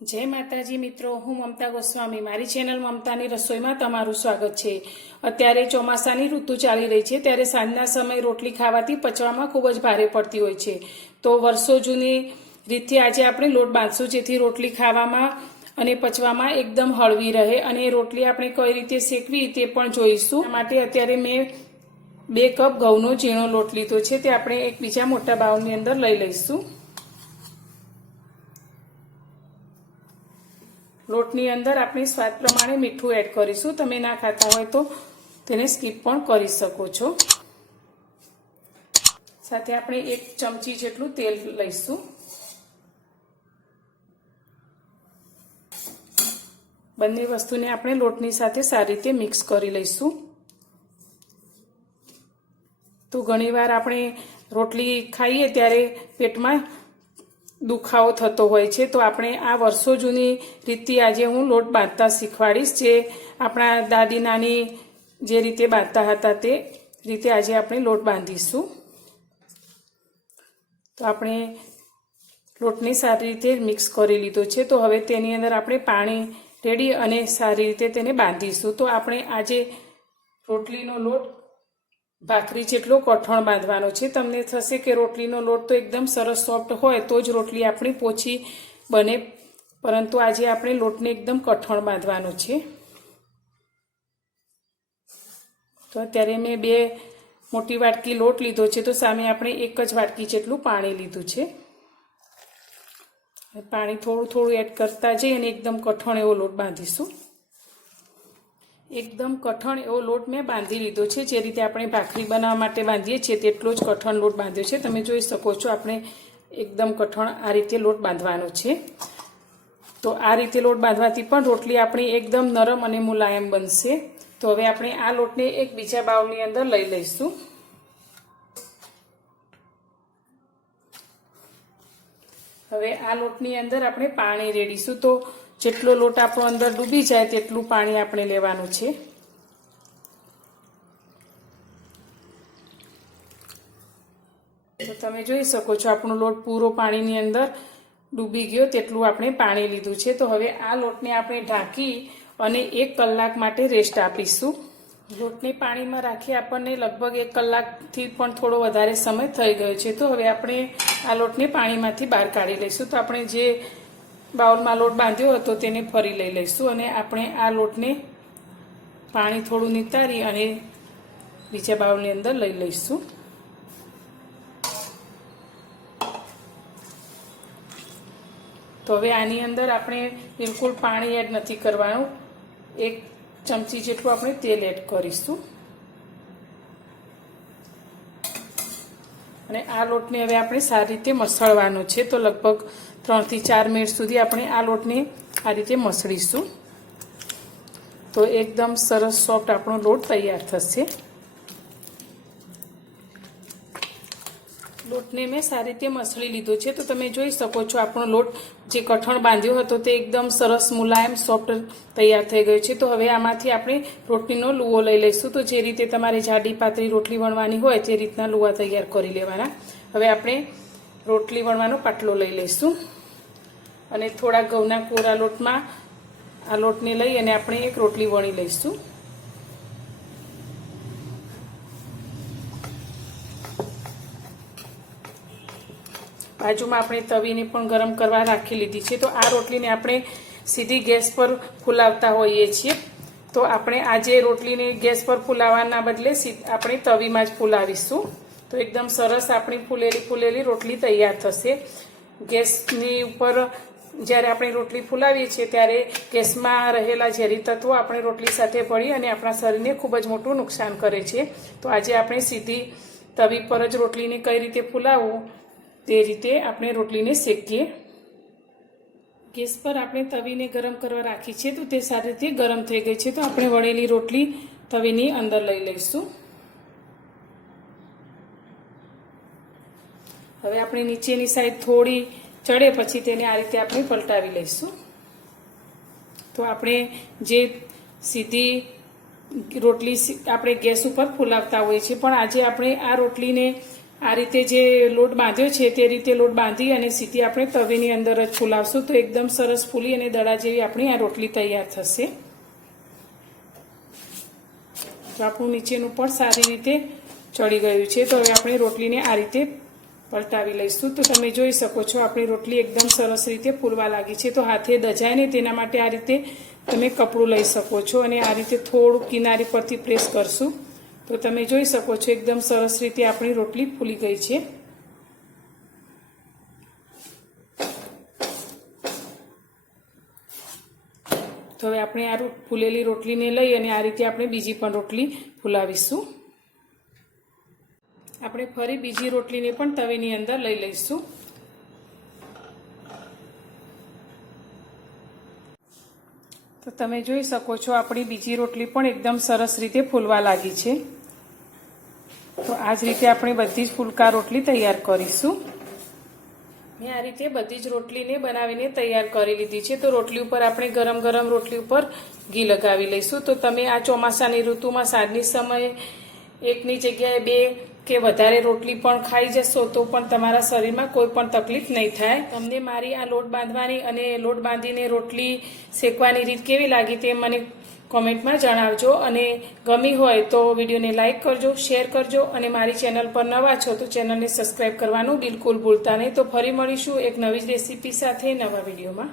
जय माताजी मित्रों, हूँ ममता गोस्वामी। मारी चेनल ममतानी रसोई में तमारुं स्वागत छे। अत्यारे ચોમાસાની ઋતુ ચાલી રહી છે ત્યારે સાંજના સમય રોટલી ખાવાથી પચવામાં ખૂબ જ ભારે પડતી હોય છે। તો વર્ષો જૂની રીતથી આજે આપણે લોટ બાંધશું જેથી રોટલી ખાવામાં અને પચવામાં એકદમ હળવી રહે અને રોટલી આપણે કઈ રીતે શેકવી તે પણ જોઈશું। આ માટે અત્યારે મેં 2 કપ ઘઉંનો ઝીણો લોટ લીધો છે, તે આપણે એક બીજા મોટા બાઉલની અંદર લઈ લઈશું। લોટની અંદર આપણે સ્વાદ પ્રમાણે મીઠું એડ કરીશું। તમે ના ખાતા હોય તો તેને સ્કીપ પણ કરી શકો છો। સાથે આપણે 1 ચમચી જેટલું તેલ લઈશું। બંને વસ્તુને આપણે લોટની સાથે સારી રીતે મિક્સ કરી લઈશું। તો ઘણીવાર આપણે રોટલી ખાઈએ ત્યારે પેટમાં દુખાવો થતો હોય છે, તો આપણે આ વર્ષો જૂની રીતથી આજે હું લોટ બાંધતા શીખવાડીશ। જે આપણા દાદી નાની જે રીતે બાંધતા હતા તે રીતે આજે આપણે લોટ બાંધીશું। તો આપણે લોટને સારી રીતે મિક્સ કરી લીધો છે। તો હવે તેની અંદર આપણે પાણી રેડી અને સારી રીતે તેને બાંધીશું। તો આપણે આજે રોટલીનો લોટ ભાખરી જેટલો કઠણ બાંધવાનો છે। તમને થશે કે રોટલીનો લોટ તો એકદમ સરસ સોફ્ટ હોય તો જ રોટલી આપણી પોચી બને, પરંતુ આજે આપણે લોટને એકદમ કઠણ બાંધવાનો છે। તો અત્યારે મેં 2 મોટી વાટકી લોટ લીધો છે, તો સામે આપણે 1 જ વાટકી જેટલું પાણી લીધું છે। પાણી થોડું થોડું એડ કરતા જઈ અને એકદમ કઠણ એવો લોટ બાંધીશું। એકદમ કઠણ એવો લોટ મેં બાંધી લીધો છે। જે રીતે આપણે ભાખરી બનાવવા માટે બાંધીએ છીએ તેટલો જ કઠણ લોટ બાંધ્યો છે। તમે જોઈ શકો છો આપણે એકદમ કઠણ આ રીતે લોટ બાંધવાનો છે। તો આ રીતે લોટ બાંધવાથી પણ રોટલી આપણી એકદમ નરમ અને મુલાયમ બનશે। તો હવે આપણે આ લોટને એક બીજા બાઉલની અંદર લઈ લઈશું। હવે આ લોટની અંદર આપણે પાણી રેડીશું। તો જેટલો લોટ આપણો અંદર ડૂબી જાય તેટલું પાણી આપણે લેવાનું છે। તો તમે જોઈ શકો છો આપણો લોટ પૂરો પાણીની અંદર ડૂબી ગયો તેટલું આપણે પાણી લીધું છે। તો હવે આ લોટને આપણે ઢાંકી અને 1 કલાક માટે રેસ્ટ આપીશું। લોટને પાણીમાં રાખી આપણને લગભગ 1 કલાકથી પણ થોડો વધારે સમય થઈ ગયો છે। તો હવે આપણે આ લોટને પાણીમાંથી બહાર કાઢી લઈશું। તો આપણે જે બાઉલમાં લોટ બાંધ્યો હતો તેને ફરી લઈ લઈશું અને આપણે આ લોટને પાણી થોડું નિતારી અને બીજા બાઉલની અંદર લઈ લઈશું। તો હવે આની અંદર આપણે બિલકુલ પાણી એડ નથી કરવાનું। 1 ચમચી જેટલું આપણે તેલ એડ કરીશું અને આ લોટને હવે આપણે સારી રીતે મસળવાનો છે। તો લગભગ 3 થી 4 મિનિટ સુધી આપણે આ લોટને આ રીતે મસળીશું। તો એકદમ સરસ સોફ્ટ આપણો લોટ તૈયાર થશે। લોટને મેં સારી રીતે મસળી લીધો છે। તો તમે જોઈ શકો છો આપણો લોટ જે કઠણ બાંધ્યો હતો તે એકદમ સરસ મુલાયમ સોફ્ટ તૈયાર થઈ ગયો છે। તો હવે આમાંથી આપણે રોટલીનો લુવો લઈ લઈશું। તો જે રીતે તમારે જાડી પાતળી રોટલી વણવાની હોય તે રીતના લુવા તૈયાર કરી લેવાના। હવે આપણે રોટલી વણવાનો પાટલો લઈ લઈશું અને થોડા ઘઉંના કોરા લોટમાં આ લોટને લઈ અને આપણે એક રોટલી વણી લઈશું। બાજુમાં આપણે તવીને પણ ગરમ કરવા રાખી લીધી છે। તો આ રોટલીને આપણે સીધી ગેસ પર ફૂલાવતા હોઈએ છીએ। તો આપણે આજે રોટલીને ગેસ પર ફૂલાવવાના બદલે આપણે તવીમાં જ ફૂલાવીશું। તો એકદમ સરસ આપણી ફૂલેલી રોટલી તૈયાર થશે। ગેસની ઉપર જ્યારે આપણે રોટલી ફૂલાવીએ છીએ ત્યારે ગેસમાં રહેલા ઝેરી તત્વો આપણે રોટલી સાથે ભળી અને આપણા શરીરને ખૂબ જ મોટું નુકસાન કરે છે। તો આજે આપણે સીધી તવી પર જ રોટલીને કઈ રીતે ફૂલાવવું તે રીતે આપણે રોટલીને શેકીએ। ગેસ પર આપણે તવીને ગરમ કરવા રાખી છે। તો તે સારી રીતે ગરમ થઈ ગઈ છે। તો આપણે વળેલી રોટલી તવીની અંદર લઈ લઈશું। હવે આપણે નીચેની સાઈડ થોડી ચડે પછી તેને આ રીતે આપણે પલટાવી લઈશું। તો આપણે જે સીધી રોટલી આપણે ગેસ ઉપર ફૂલાવતા હોઈએ છીએ, પણ આજે આપણે આ રોટલીને આ રીતે જે લોટ બાંધ્યો છે તે રીતે લોટ બાંધી અને સીધી આપણે તવીની અંદર જ ફૂલાવશું તો એકદમ સરસ ફૂલી અને દડા જેવી આપણી આ રોટલી તૈયાર થશે. તો આપણું નીચેનું પણ સારી રીતે ચડી ગયું છે. તો હવે આપણે રોટલીને આ રીતે પલટાવી લઈશું. તો તમે જોઈ શકો છો આપણી રોટલી એકદમ સરસ રીતે ફૂલવા લાગી છે. તો હાથે દજાય ને તેના માટે આ રીતે તમે કપડું લઈ શકો છો અને આ રીતે થોડું કિનારી પરથી પ્રેસ કરશું તો તમે જોઈ શકો છો એકદમ સરસ રીતે આપણી રોટલી ફૂલી ગઈ છે. તો હવે આપણે આ ફૂલેલી રોટલીને લઈ અને આ રીતે આપણે બીજી પણ રોટલી ફૂલાવીશું. આપણે ફરી બીજી રોટલીને પણ તવીની અંદર લઈ લઈશું. તો તમે જોઈ શકો છો આપણી બીજી રોટલી પણ એકદમ સરસ રીતે ફૂલવા લાગી છે. તો આ જ રીતે આપણે બધી જ ફૂલકા રોટલી તૈયાર કરીશું. મેં આ રીતે બધી જ રોટલીને બનાવીને તૈયાર કરી લીધી છે. તો રોટલી ઉપર આપણે ગરમ ગરમ રોટલી ઉપર ઘી લગાવી લઈશું. તો તમે આ ચોમાસાની ઋતુમાં સાંજની સમયે એકની જગ્યાએ 2 કે વધારે રોટલી પણ ખાઈ જશો તો પણ તમારા શરીરમાં કોઈ પણ તકલીફ નહીં થાય. તમને મારી આ લોટ બાંધવાની અને લોટ બાંધીને રોટલી શેકવાની રીત કેવી લાગી તે મને કોમેન્ટમાં જણાવજો અને ગમી હોય તો વિડીયોને લાઇક કરજો, શેર કરજો અને મારી ચેનલ પર નવા છો તો ચેનલને સબસ્ક્રાઈબ કરવાનું બિલકુલ ભૂલતા નહીં. તો ફરી મળીશું એક નવી જ રેસીપી સાથે નવા વિડીયોમાં.